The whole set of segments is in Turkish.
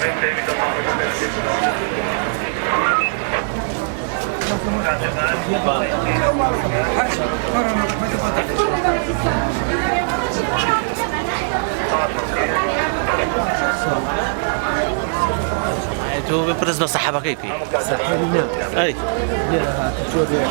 تو برزنا صحابك كيفي صحابينا اي لا تشوفي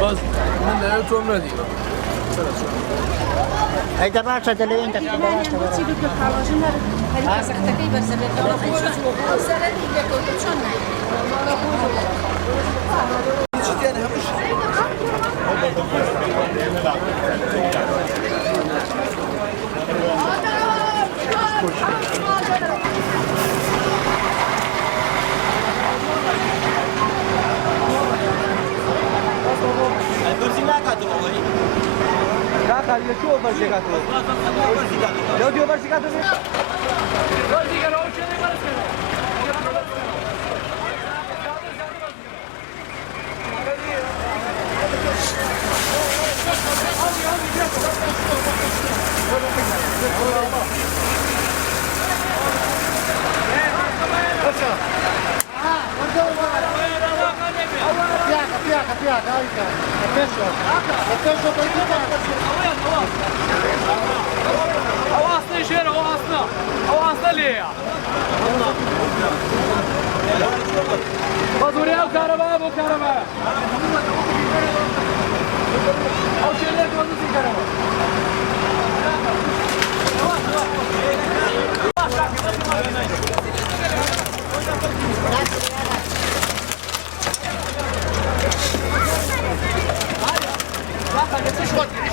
بس من لا يتوم ندي هاي دراسة اللي انت Kakak, dia cuba bersih kata. Dia bersih kata ni. Havasına işe yarar, havasına. Havasına liye. Bak oraya o karabaya, bu karabaya. O şeyler konuşsun karabaya. Bak,